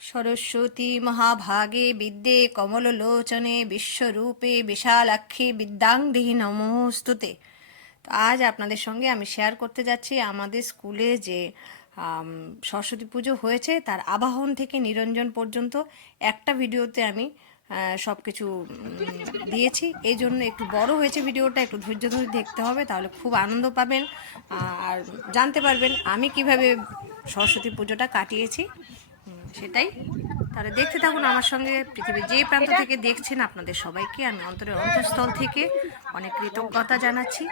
सरस्वती महाभागे विद्ये कमललोचने विश्वरूपे विशालाक्षी विद्যাঙ্গি নমস্তুতে। তো আজ আপনাদের সঙ্গে আমি শেয়ার করতে যাচ্ছি আমাদের স্কুলে যে সরস্বতী পুজো হয়েছে তার আবাহন থেকে নিরঞ্জন পর্যন্ত একটা ভিডিওতে আমি সব কিছু দিয়েছি। এই জন্য একটু বড় হয়েছে ভিডিওটা, একটু ধৈর্য ধরে দেখতে হবে, তাহলে খুব আনন্দ পাবেন আর জানতে পারবেন আমি কিভাবে সরস্বতী পুজোটা কাটিয়েছি সেটাই। তাহলে দেখতে থাকুন আমার সঙ্গে। পৃথিবীর যে প্রান্ত থেকে দেখছেন আপনাদের সবাইকে আমি অন্তরের অন্তঃস্থল থেকে অনেক কৃতজ্ঞতা জানাচ্ছি।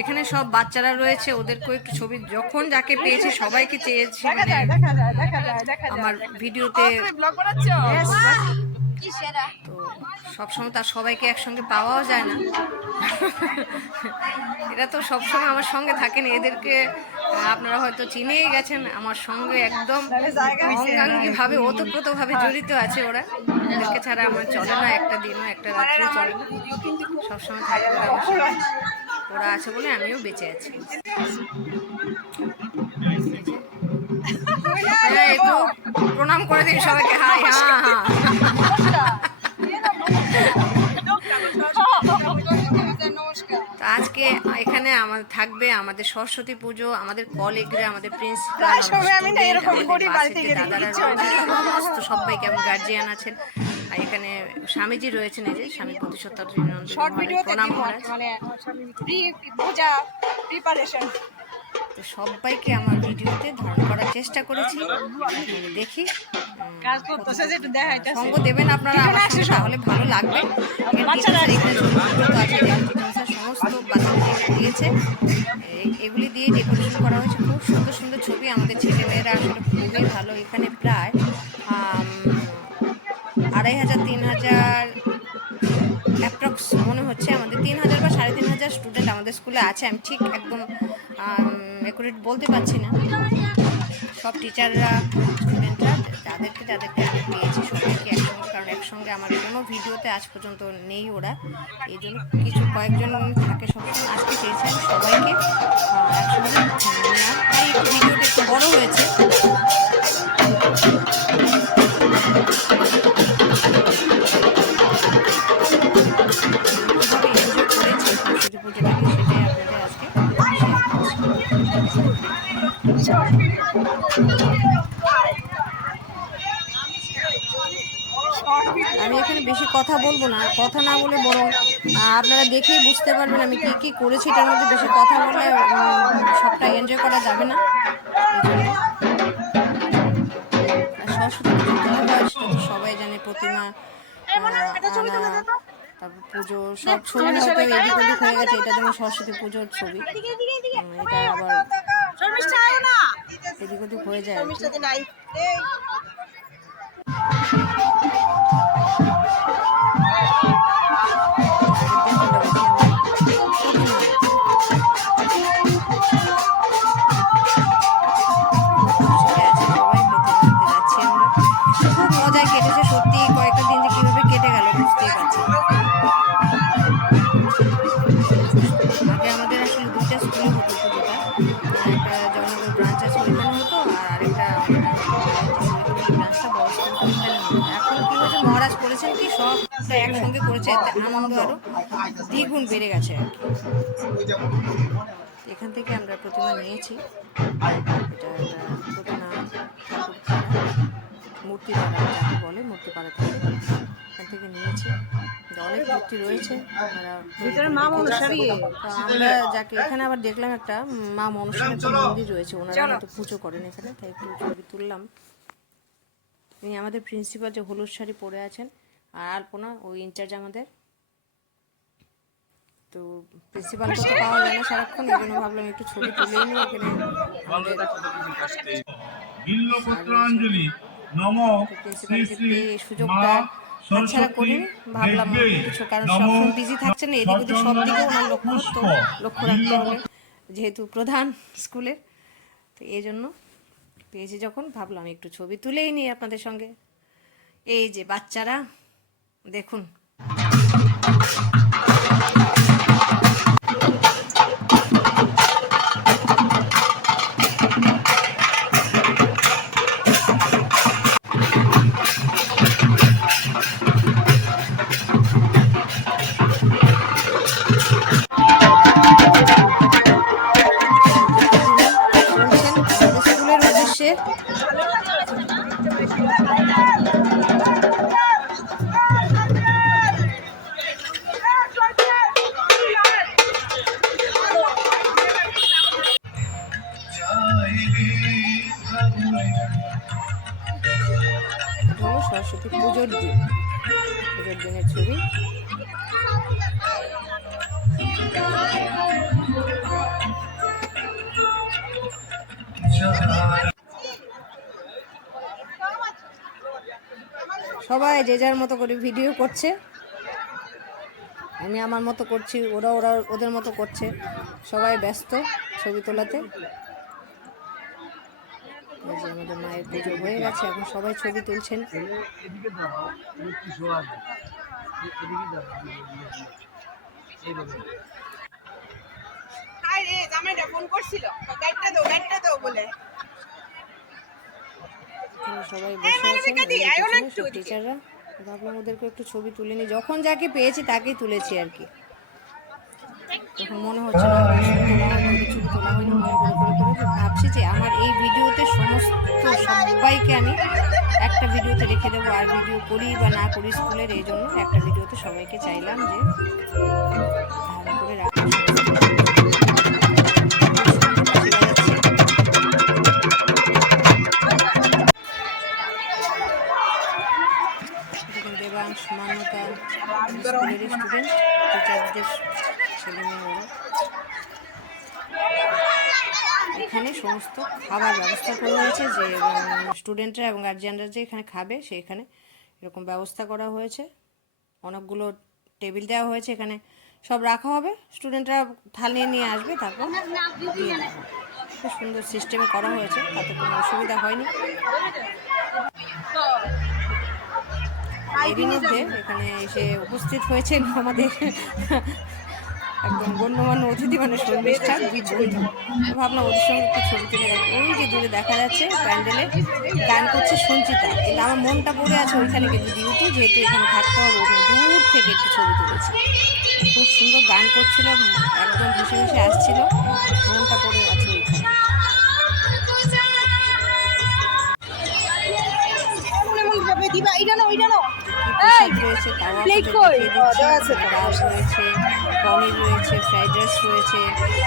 এখানে সব বাচ্চারা রয়েছে, ওদেরকেও একটু ছবি যখন যাকে পেয়েছি সবাইকে চেয়েছি মানে আমার ভিডিওতে। তো সবসময় তার সবাইকে একসঙ্গে পাওয়াও যায় না, এরা তো সবসময় আমার সঙ্গে থাকেন। এদেরকে আপনারা হয়তো চিনেই গেছেন, আমার সঙ্গে একদম অঙ্গাঙ্গিভাবে ওতপ্রোতভাবে জড়িত আছে ওরা। এদেরকে ছাড়া আমার চলে না, একটা দিনও একটা রাত্রি চলে না, সবসময় থাকে ওরা আমার সঙ্গে। ওরা আছে বলে আমিও বেঁচে আছি। একটু প্রণাম করে দিন সবাইকে। হাই, হ্যাঁ হ্যাঁ। আজকে এখানে আমাদের থাকবে আমাদের সরস্বতী পুজো, আমাদের কলিগরা, আমাদের প্রিন্সিপাল, দাদারা সমস্ত সবাইকে, এবং গার্জিয়ান আছেন। আর এখানে স্বামীজি রয়েছেন, এই যে স্বামী প্রতিষ্ঠাতা প্রণাম মহারাজ। তো সবাইকে আমার ভিডিওতে ধারণ করার চেষ্টা করেছি। দেখি সঙ্গ দেবেন আপনারা আমার সঙ্গে, তাহলে ভালো লাগবে। সমস্ত বাচ্চাদের দিয়েছে, এগুলি দিয়ে ডেকোরেশন করা হয়েছে। খুব সুন্দর সুন্দর ছবি, আমাদের ছেলেমেয়েরা আসলে খুবই ভালো। এখানে প্রায় 2500-3000 অ্যাপ্রক্স মনে হচ্ছে, আমাদের 3000 বা 3500 স্টুডেন্ট আমাদের স্কুলে আছে। আমি ঠিক একদম অ্যাকুরেট বলতে পারছি না। সব টিচাররা, স্টুডেন্টরা, যাদেরকে আমি পেয়েছি সবাইকে একসঙ্গে, কারণ একসঙ্গে আমার কোনো ভিডিওতে আজ পর্যন্ত নেই ওরা। এই জন্য কয়েকজন থাকে সবসময়, আজকে চেয়েছি আমি সবাইকে একসঙ্গে। তাই ভিডিওটা একটু বড় হয়েছে। আমি এখানে বেশি কথা বলবো না, কথা না বলে বরং আপনারা দেখেই বুঝতে পারবেন আমি কি কি করেছি। এটার মধ্যে বেশি কথা বলে সবটা এনজয় করা যাবে না। সরস্বতী পুজো কী হয় সেটা তো সবাই জানে, প্রতিমা আনা, তারপর পুজো, সব ছবি হয়তো এদিক ওদিক হয়ে গেছে। এটা যেমন সরস্বতী পুজোর ছবি, এটা আবার এদিক ওদিক হয়ে যায়। খুব মজায় কেটেছে সত্যি, কয়েকটা দিন যে কীভাবে কেটে গেল বুঝতেই পারছি। আগে আমাদের আসলে দুইটা স্কুলে হতো পুজোটা, একটা জয়নগর ব্রাঞ্চ আছে ওইখানে হতো, আর আরেকটা ব্রাঞ্চটা বড় স্কুল ওইখানে হতো। এখন কী হয়েছে, মহারাজ করেছেন কি সবটা একসঙ্গে করেছে, এতে আনন্দ আরও দ্বিগুণ বেড়ে গেছে আর কি। এখান থেকে আমরা প্রতিমা নিয়েছি, এটা একটা প্রতিমা ঠাকুর পাড়া, মূর্তি পাড়া যাকে বলে, মূর্তি পাড়া থেকে এখান থেকে নিয়েছি। অনেক মূর্তি রয়েছে, আমরা যাকে এখানে আবার দেখলাম একটা মা মনসার একটা মন্দির রয়েছে, ওনারা হয়তো পুজো করেন এখানে, তাই একটু ছবি তুললাম। ইনি আমাদের প্রিন্সিপাল, যে হলুদ শাড়ি পরে আছেন, আর আলপনা ওই ইনচার্জ আমাদের। তো প্রিন্সিপালকে তো পাওয়া যায় না সারাক্ষণ, এই জন্য ভাবলাম একটু ছবি তুলেই নিই এখানে আমাদের প্রিন্সিপালকে পেয়ে এই সুযোগটা হাতছাড়া করিনি। ভাবলাম কিছু, কারণ সবসময় বিজি থাকছে না, এদিক ওদিক সব দিকে ওনার লক্ষ্য রাখতে হবে যেহেতু প্রধান স্কুলের। তো এই জন্য পেয়েছি যখন ভাবলাম একটু ছবি তুলেই নিই আপনাদের সঙ্গে। এই যে বাচ্চারা দেখুন, স্কুলের উদ্দেশ্যে সরস্বতী পুজোর দিনের ছবি। সবাই যে যার মতো করে ভিডিও করছে, আমি আমার মতো করছি, ওরা ওদের মতো করছে, সবাই ব্যস্ত ছবি তোলাতে। আমাদের মায়ের পুজো হয়ে গেছে, এখন সবাই ছবি তুলছেন। সবাই বসে আছেন টিচাররা, ভাবলাম ওদেরকে একটু ছবি তুলে নিই, যখন যাকে পেয়েছি তাকেই তুলেছি আর কি। তখন মনে হচ্ছে না ছবি তোলা হয়নি, মনে করে ভাবছি যে আমার এই ভিডিওতে সমস্ত সবাইকে আমি একটা ভিডিওতে রেখে দেবো, আর ভিডিও করি বা না করি স্কুলের, এই জন্য একটা ভিডিওতে সবাইকে চাইলাম যে ধারণ করে রাখা। দেবাংশ, মান্যতা স্কুলের স্টুডেন্ট, টিচারদের ছেলেমেয়েরা। এখানে সমস্ত খাবার ব্যবস্থা করা হয়েছে, যে স্টুডেন্টরা এবং গার্জিয়ানরা যে এখানে খাবে সেখানে এরকম ব্যবস্থা করা হয়েছে। অনেকগুলো টেবিল দেওয়া হয়েছে, এখানে সব রাখা হবে, স্টুডেন্টরা থালিয়ে নিয়ে আসবে, তারপর দিয়ে দেওয়া হবে। খুব সুন্দর সিস্টেমে করা হয়েছে, তাতে কোনো অসুবিধা হয়নি। এরই মধ্যে এখানে এসে উপস্থিত হয়েছেন আমাদের একদম গণ্যমান্য অতিথি, মানে শর্মিষ্ঠা দুই বন্ধু। ভাবলাম ওদের সঙ্গে একটু ছবি তুলে রাখবো। ওই যে দূরে দেখা যাচ্ছে প্যান্ডেলে গান করছে সঞ্চিতা, কিন্তু আমার মনটা পড়ে আছে ওইখানে, কিন্তু ডিউটি যেহেতু এখানে থাকতে হবে, ওখানে দূর থেকে একটু ছবি তুলেছি। খুব সুন্দর গান করছিল, একদম ভেসে ভেসে আসছিল, মনটা পড়ে আছে ওইখানে। রয়েছে তাওয়া রয়েছে, ডাল রয়েছে, পনির রয়েছে, ফ্রাইড রাইস রয়েছে,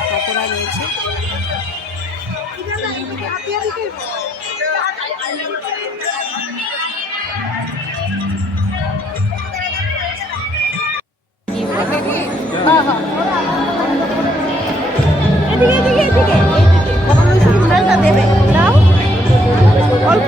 পকোড়া রয়েছে। দেবে অল্প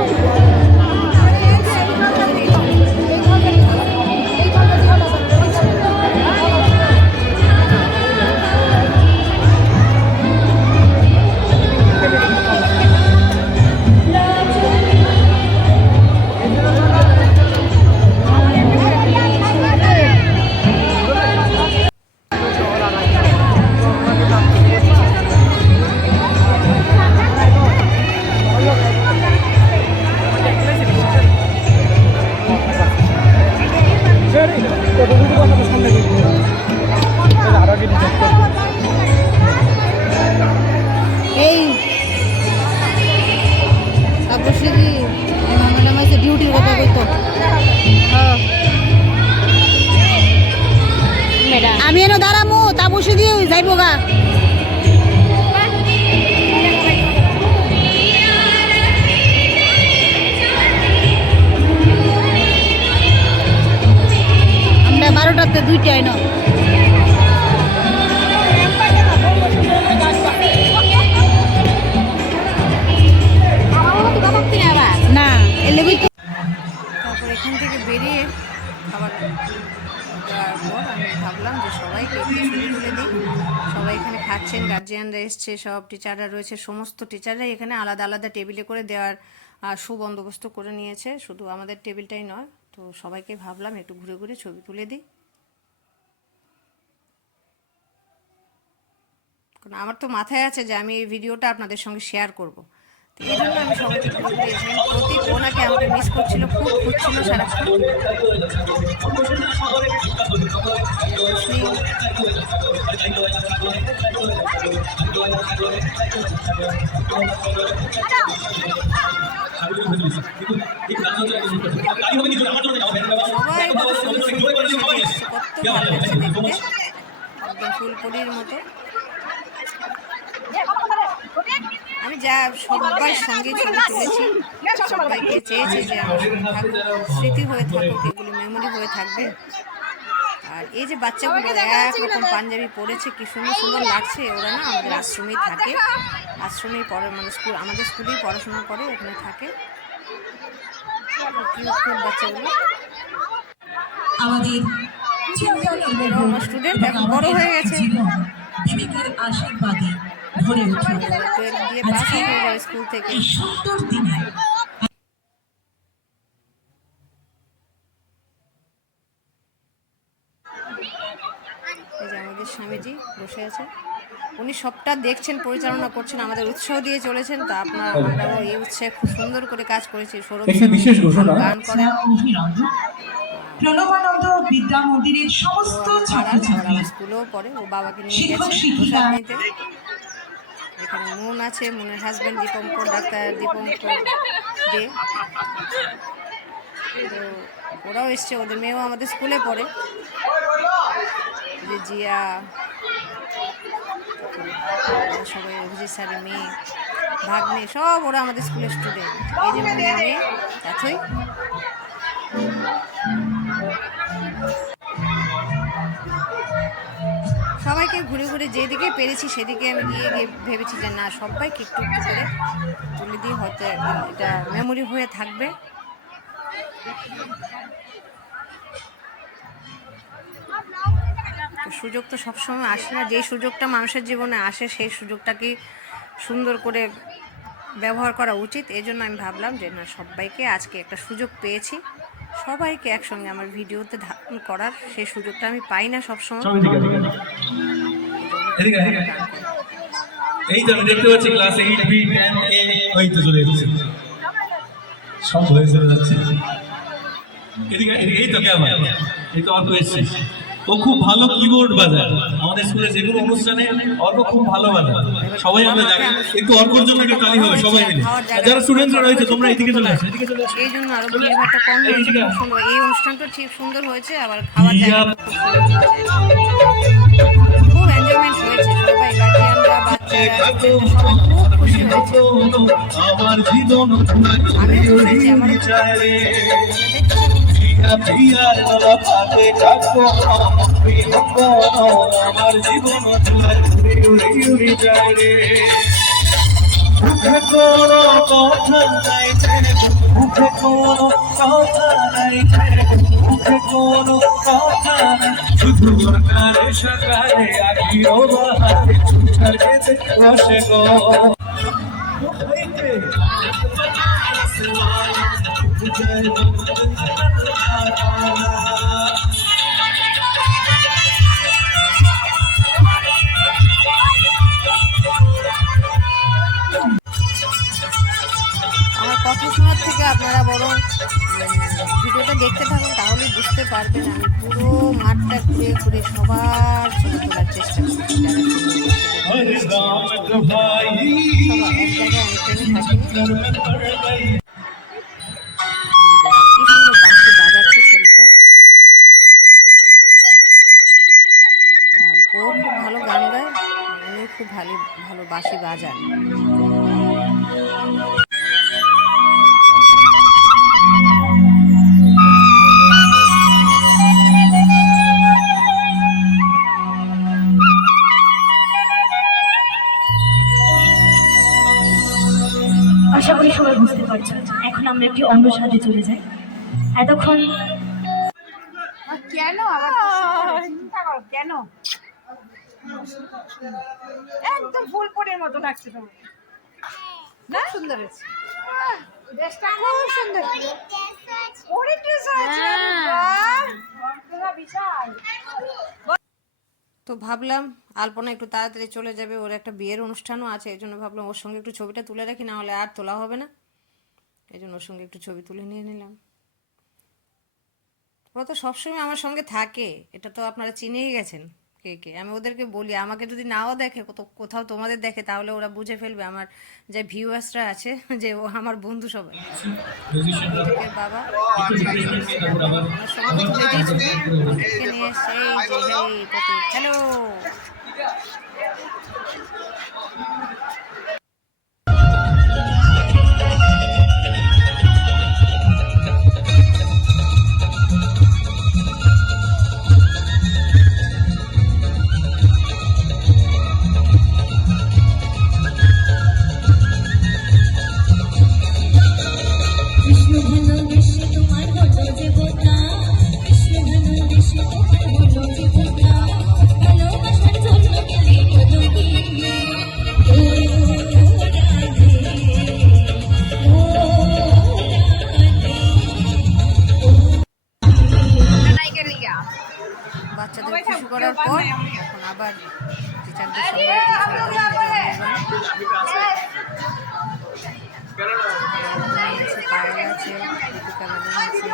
আমি এনে দাঁড়ামু, তা বসে দিয়ে যাইব গা। আমরা 12টাতে 2টায় না। দেওয়ার পর আমি ভাবলাম যে সবাইকে একটু ছবি তুলে দিই। সবাই এখানে খাচ্ছেন, গার্জিয়ানরা এসছে, সব টিচাররা রয়েছে, সমস্ত টিচাররাই এখানে আলাদা আলাদা টেবিলে করে দেওয়ার সুবন্দোবস্ত করে নিয়েছে, শুধু আমাদের টেবিলটাই নয়। তো সবাইকে ভাবলাম একটু ঘুরে ঘুরে ছবি তুলে দিই, কারণ আমার তো মাথায় আছে যে আমি এই ভিডিওটা আপনাদের সঙ্গে শেয়ার করব। তো এই জন্য আমি সবাইকে ঘুরে ঘুরে এসেছিলাম। প্রতীক ওনাকে আমাকে মিস করছিল, খুব খুঁজছিল সারাক্ষণ। সবাই কত সুন্দর সুন্দর করে সেজে এসছে, কত ভালো লাগছে দেখতে, একদম ফুলপরির মতো। আমি যা সবার সঙ্গে ছবি তুলেছি, সবাইকে চেয়েছি যে আমার সঙ্গে থাকুক, স্মৃতি হয়ে থাকুক, এগুলি মেমোরি হয়ে থাকবে। আর এই যে বাচ্চাগুলো একরকম পাঞ্জাবি পরেছে, কি সুন্দর সুন্দর লাগছে। ওরা না আমাদের আশ্রমেই থাকে, আশ্রমেই পড়ে, মানে স্কুল, আমাদের স্কুলেই পড়াশোনা করে, এখানে থাকে। কিউট কিউট বাচ্চাগুলো, আমাদের আমার স্টুডেন্ট এখন বড় হয়ে গেছে, দেবিকার আশীর্বাদে ভরে উঠে 12 দিয়ে পাস হয়ে যায় স্কুল থেকে। এই সুন্দর দিনে এই যে আমাদের স্বামীজি বসে আছে, উনি সবটা দেখছেন, পরিচালনা করছেন, আমাদের উৎসাহ দিয়ে চলেছেন। তা আমরাও এই উৎসাহে খুব সুন্দর করে কাজ করেছি। সৌরভ বিশেষ ঘোষণা, গান করেন। প্রণবানন্দ বিদ্যা মন্দিরের সমস্ত ছাত্রছাত্রী স্কুলেও পড়ে, ও বাবাকে নিয়ে শিক্ষক গেছে শিক্ষিকা। প্রসাদ নিতে। এখানে মন আছে, মনের হাজব্যান্ড দীপঙ্কর, ডাক্তার দীপঙ্কর দে। তো ওরাও এসছে, ওদের মেয়েও আমাদের স্কুলে পড়ে, যে জিয়া, সবাই অভিজিৎ স্যারের মেয়ে, ভাগ্নে, সব ওরা আমাদের স্কুলের স্টুডেন্ট। এই যে মনের মেয়ে তাছই। সবাইকে ঘুরে ঘুরে যেদিকে পেরেছি সেদিকে আমি গিয়ে গিয়ে ভেবেছি যে না, সবাইকে একটু একটু করে তুলে দিয়ে হয়তো একদিন এটা মেমোরি হয়ে থাকবে। তো সুযোগ তো সবসময় আসে না, যেই সুযোগটা মানুষের জীবনে আসে সেই সুযোগটাকে সুন্দর করে ব্যবহার করা উচিত। এই জন্য আমি ভাবলাম যে না, সবাইকে আজকে একটা সুযোগ পেয়েছি, সবাইকে একসঙ্গে আমার ভিডিওতে ধারণ করার, সেই সুযোগটা আমি পাই না সবসময়। এই তো আমি দেখতে পাচ্ছি ক্লাস 8 বি 10 এ ওই তো চলে এসেছে, সব হয়ে চলে যাচ্ছে। এদিকে এই তো কেমন, এই তো অল্প এসছে। ও খুব ভালো কিবোর্ড বাজায়, আমাদের স্কুলে যে কোনো অনুষ্ঠানে অল্প খুব ভালো বাজায়, সবাই আমরা জানি। একটু অল্পর জন্য একটা তালি হবে সবাই মিলে, যারা স্টুডেন্টরা রয়েছে তোমরা এদিকে চলে আসো, এদিকে চলে আসো। এই জন্য আরো ভিড়ভাড়টা কম হয়েছে, খুব সুন্দর। এই অনুষ্ঠানটা ঠিক সুন্দর হয়েছে, আবার খাওয়ার জায়গাটা খুব সুন্দর হয়েছে, খুব এনজয়মেন্ট হয়েছে। সবাই গার্জিয়ানরা, বাচ্চারা, সবাই খুব খুশি হয়েছে। আমার জীবন আমিও খুশি হয়েছি, আমারও খুব আমার জীবন উড়ে যায় রে, মুখে কোনো কথা নাই, মুখে কোনো কথা নাই, মুখে কোনো কথা নাই, শুধু সরকারে সরকারে আখিও বাহারে ছুটারে বসে গো। আমার কথা শোনার থেকে আপনারা বরং ভিডিওটা দেখতে থাকুন, তাহলে বুঝতে পারবেন। আমি পুরো মাঠটা ঘুরে ঘুরে সবার ছবি তোলার চেষ্টা করছি, যারা সবাই এক জায়গায় আমি থেমে থাকিনি। কি সুন্দর বাঁশি বাজাচ্ছে ছেলেটা, আর ও খুব ভালো গান গায়, উনিও খুব ভালো ভালো বাঁশি বাজান। আশা করি সবাই বুঝতে পারছেন। এখন আমরা একটি অন্য সাথে চলে যাই। এতক্ষণ কেন চিন্তা করো কেন একদম ফুলকড়ির মতো লাগছে তোমার না সুন্দর হয়েছে ড্রেসটা খুব সুন্দর ওরে ড্রেস আছে বাহ বিশাল তো ভাবলাম আলপনা একটু তাড়াতাড়ি চলে যাবে, ওর একটা বিয়ের অনুষ্ঠানও আছে, এই জন্য ভাবলাম ওর সঙ্গে একটু ছবিটা তুলে রাখি, না হলে আর তোলা হবে না, এই জন্য ওর সঙ্গে একটু ছবি তুলে নিয়ে নিলাম। ওরা তো সবসময় আমার সঙ্গে থাকে, এটা তো আপনারা চিনেই গেছেন কে কে। আমি ওদেরকে বলি আমাকে যদি নাও দেখে কোথাও তোমাদের দেখে তাহলে ওরা বুঝে ফেলবে, আমার যে ভিউয়ার্সরা আছে যে ও আমার বন্ধু সবাই। ওদের বাবা ওনার সঙ্গে তুলে দিয়েছি, ওদেরকে নিয়ে সেই যে হেই প্রতীক হ্যালো। বাচ্চাদের খুশি করার পর এখন আবার টিচারদের সঙ্গে পায়েল আছে, দীপিকা ম্যাডাম আছে,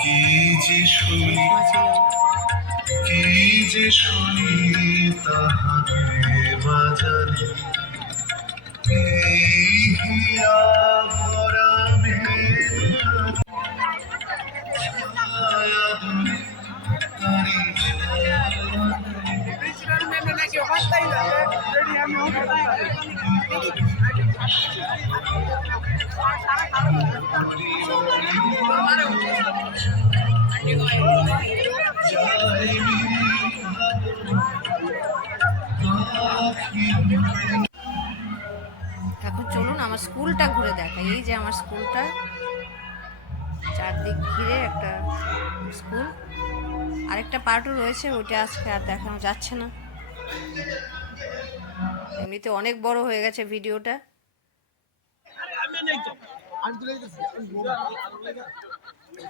কি যে শুনি কি যে শুনি তাহাকে বাজারে হিয়া ভরা এখন চলুন আমার স্কুলটা ঘুরে দেখাই। এই যে আমার স্কুলটা, চারদিক ঘিরে একটা স্কুল, আরেকটা পার্টও রয়েছে, ওইটা আজকে আর দেখানো যাচ্ছে না, এমনিতে অনেক বড় হয়ে গেছে ভিডিওটা।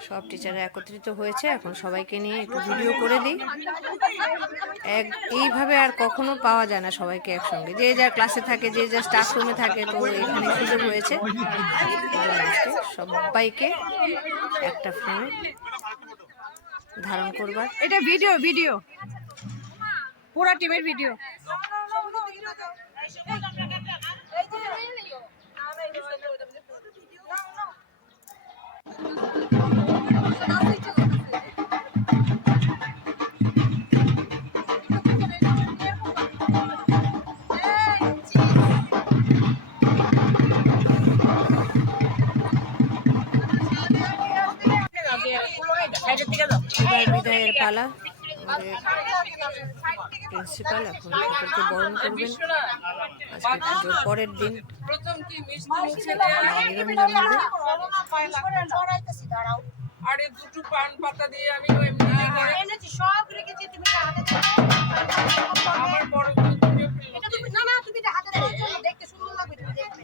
সব টিচাররা একত্রিত হয়েছে, এখন সবাইকে নিয়ে একটু ভিডিও করে দিই। এইভাবে আর কখনো পাওয়া যায় না সবাইকে একসঙ্গে, যে যার ক্লাসে থাকে, যে যার স্টাফ রুমে থাকে, তো এখানে সুযোগ হয়েছে সবাইকে একটা ফ্রেমে ধারণ করবার। এটা ভিডিও পুরো টিমের ভিডিও। এবার বিদায়ের পালা, প্রিন্সিপাল এখন তাদেরকে বরণ করবেন। আজকে পুজোর পরের দিন নিরঞ্জন হবে। আরে দুটো পান পাতা দিয়ে আমি এনেছি, সব রেখেছি, তুমি আমার বড় না না তুমি হাতে দেখতে সুন্দর লাগবে, তুমি দেখবে।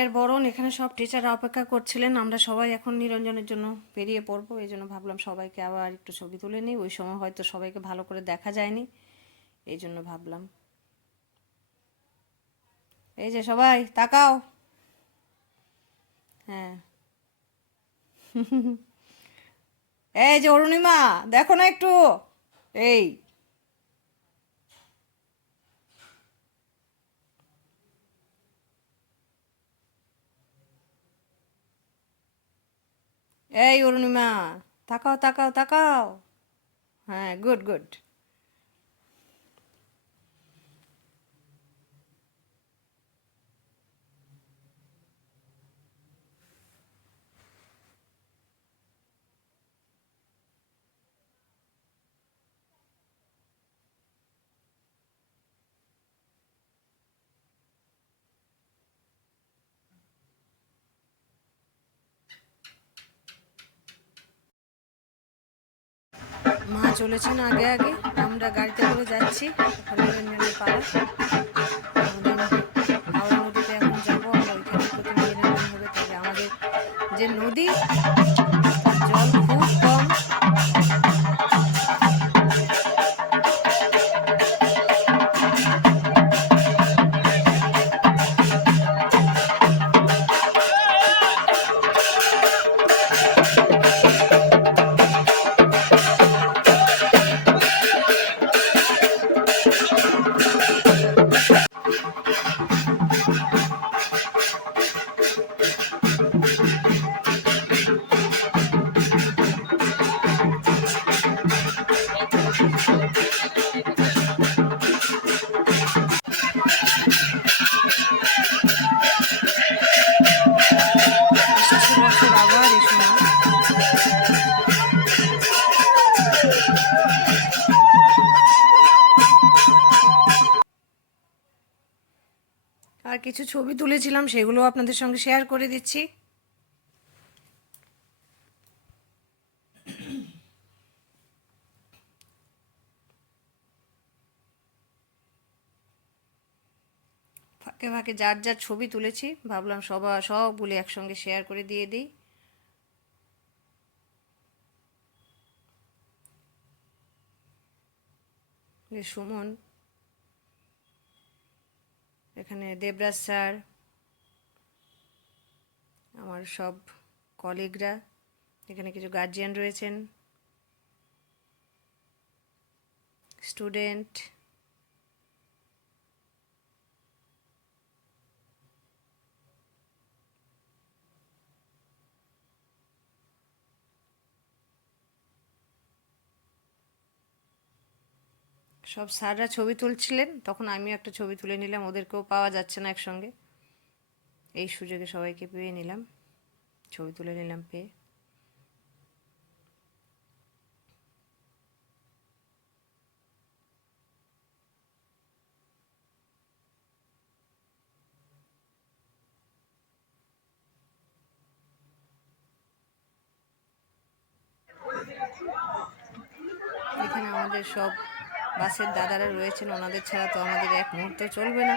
মায়ের বরণ, এখানে সব টিচাররা অপেক্ষা করছিলেন। আমরা সবাই এখন নিরঞ্জনের জন্য বেরিয়ে পড়বো, এই জন্য ভাবলাম সবাইকে আবার একটু ছবি তুলে নিই। ওই সময় হয়তো সবাইকে ভালো করে দেখা যায়নি, এই জন্য ভাবলাম। এই যে সবাই তাকাও, হ্যাঁ। এই যে অরুণিমা, দেখো না একটু, এই এই অরুণিমা, তাকাও তাকাও তাকাও, হ্যাঁ, গুড গুড। মা চলেছেন আগে আগে, আমরা গাড়িতে করে যাচ্ছি এখন নিরঞ্জনের পাড়া। আমাদের হাওড়া নদীতে এখন যাবো আমরা, ওইখানে প্রথম নিরঞ্জন হবে। তবে আমাদের যে নদী, জল খুব কম। বছর আবার এসো না। আর কিছু ছবি তুলেছিলাম, সেগুলো আপনাদের সঙ্গে শেয়ার করে দিচ্ছি। ফাঁকে ফাঁকে যার যার ছবি তুলেছি, ভাবলাম সবগুলো একসঙ্গে শেয়ার করে দিয়ে দিই। সুমন, এখানে দেবরাজ স্যার, আমার সব কলিগরা, এখানে কিছু গার্জিয়ান রয়েছেন, স্টুডেন্ট, সব স্যাররা ছবি তুলছিলেন, তখন আমিও একটা ছবি তুলে নিলাম। ওদেরকেও পাওয়া যাচ্ছে না একসঙ্গে, এই সুযোগে সবাইকে পেয়ে নিলাম, ছবি তুলে নিলাম পেয়ে। এখানে আমাদের সব বাসের দাদারা রয়েছেন, ওনাদের ছাড়া তো আমাদের এক মুহূর্ত চলবে না।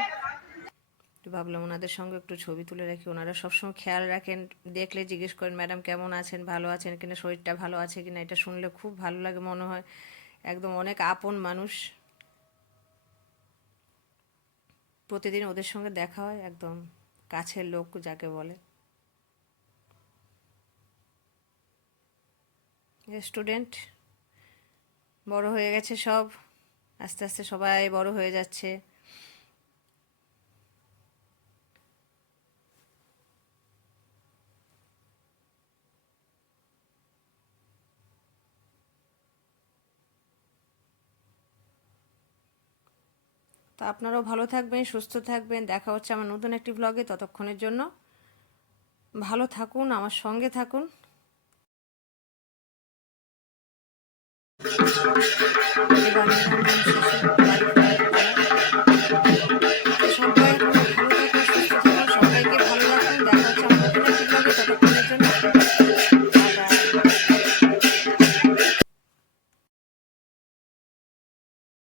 তো ভাবলাম ওনাদের সঙ্গে একটু ছবি তুলে রাখি। ওনারা সবসময় খেয়াল রাখেন, দেখলে জিজ্ঞেস করেন ম্যাডাম কেমন আছেন, ভালো আছেন কিনা, শরীরটা ভালো আছে কিনা। এটা শুনলে খুব ভালো লাগে, মনে হয় একদম অনেক আপন মানুষ। প্রতিদিন ওদের সঙ্গে দেখা হয়, একদম কাছের লোক যাকে বলে। স্টুডেন্ট বড় হয়ে গেছে সব, আস্তে আস্তে সবাই বড় হয়ে যাচ্ছে। তো আপনারাও ভালো থাকবেন, সুস্থ থাকবেন। দেখা হচ্ছে আমার নতুন একটি ব্লগে। ততক্ষণের জন্য ভালো থাকুন, আমার সঙ্গে থাকুন। এবার নিরঞ্জন শেষে